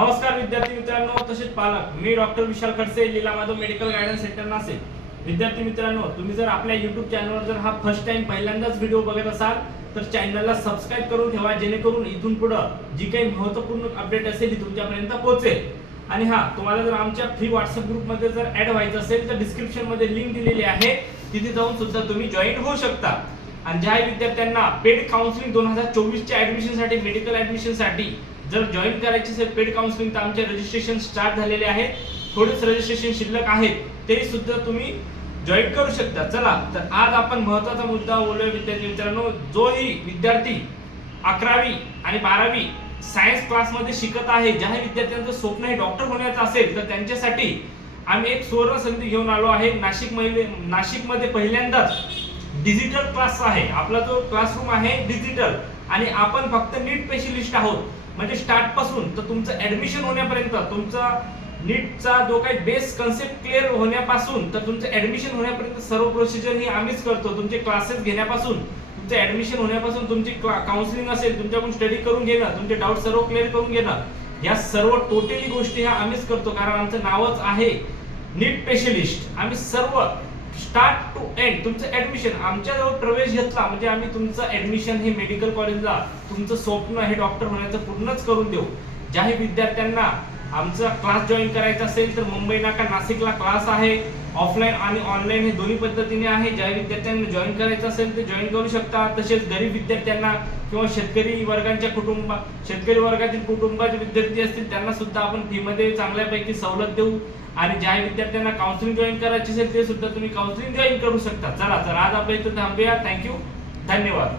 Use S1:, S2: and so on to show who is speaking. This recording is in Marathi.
S1: नमस्कार विद्यार्थी मित्रांनो तसेच पालक मी doctor Vishal Khadse Leela Madhav medical guidance centre Nashik. विद्यार्थी मित्रांनो तुम्ही जर आपल्या युट्यूब चॅनलवर जर हा फर्स्ट टाइम पहिल्यांदाच व्हिडिओ बघत असाल तर चॅनलला सबस्क्राईब करून ठेवा जेणेकरून इथून पुढं जी काही महत्त्वपूर्ण अपडेट असेल ती तुमच्यापर्यंत पोहोचेल. आणि हा तुम्हाला जर आमच्या फ्री व्हॉट्सअप ग्रुपमध्ये जर ऍड व्हायचं असेल तर डिस्क्रिप्शनमध्ये लिंक दिलेली आहे. तिथे जाऊन सुद्धा तुम्ही जॉईन होऊ शकता. आणि ज्या विद्यार्थ्यांना पेड काउन्सिलिंग दोन हजार चोवीसच्या ॲडमिशनसाठी मेडिकल ऍडमिशनसाठी जर जॉईन करायची असेल पेड काउन्सिलिंग तर आमचे रजिस्ट्रेशन स्टार्ट झालेले आहे. थोडेच रजिस्ट्रेशन शिल्लक आहेत ते सुद्धा तुम्ही जॉईन करू शकता. चला तर आज आपण महत्त्वाचा मुद्दा बोलूया विद्यार्थी मित्रांनो जोही विद्यार्थी अकरावी आणि बारावी सायन्स क्लासमध्ये शिकत आहे. ज्या विद्यार्थ्यांचं स्वप्न हे डॉक्टर होण्याचं असेल तर त्यांच्यासाठी आम्ही एक सुवर्ण संधी घेऊन आलो आहे. नाशिक महिले नाशिकमध्ये पहिल्यांदाच डिजिटल क्लास आहे. आपला जो क्लासरूम आहे डिजिटल आणि आपण फक्त नीट स्पेशलिस्ट आहोत. म्हणजे स्टार्टपासून तर तुमचं ऍडमिशन होण्यापर्यंत तुमचा नीटचा जो काही बेस कन्सेप्ट क्लिअर होण्यापासून तर तुमचं ऍडमिशन होण्यापर्यंत सर्व प्रोसिजर ही आम्हीच करतो. तुमचे क्लासेस घेण्यापासून तुमचं ऍडमिशन होण्यापासून तुमची काउन्सिलिंग असेल तुमच्याकडून स्टडी करून घेणं तुमचे डाऊट सर्व क्लिअर करून घेणं या सर्व टोटली गोष्टी ह्या आम्हीच करतो. कारण आमचं नावच आहे नीट स्पेशलिस्ट आम्ही सर्व स्टार्ट टू एंड तुमचं ऍडमिशन आमच्या जवळ प्रवेश घेतला म्हणजे आम्ही तुमचं ऍडमिशन हे मेडिकल कॉलेजला तुमचं स्वप्न हे डॉक्टर होण्याचं पूर्णच करून देऊ. ज्याही विद्यार्थ्यांना आमचा क्लास जॉईन करायचा असेल तर मुंबई नाका नाशिकला क्लास आहे. ऑफलाईन आणि ऑनलाईन हे दोन्ही पद्धतीने आहे. ज्या विद्यार्थ्यांना जॉईन करायचं असेल ते जॉईन करू शकता तसेच गरीब विद्यार्थ्यांना किंवा शेतकरी वर्गांच्या कुटुंबा शेतकरी वर्गातील कुटुंबाचे विद्यार्थी असतील त्यांना सुद्धा आपण फीमध्ये चांगल्यापैकी सवलत देऊ. आणि ज्या विद्यार्थ्यांना काउन्सिलिंग जॉईन करायची असेल ते सुद्धा तुम्ही काउन्सिलिंग जॉईन करू शकता. चला चला आज आपण इथं थांबूया. थँक्यू धन्यवाद.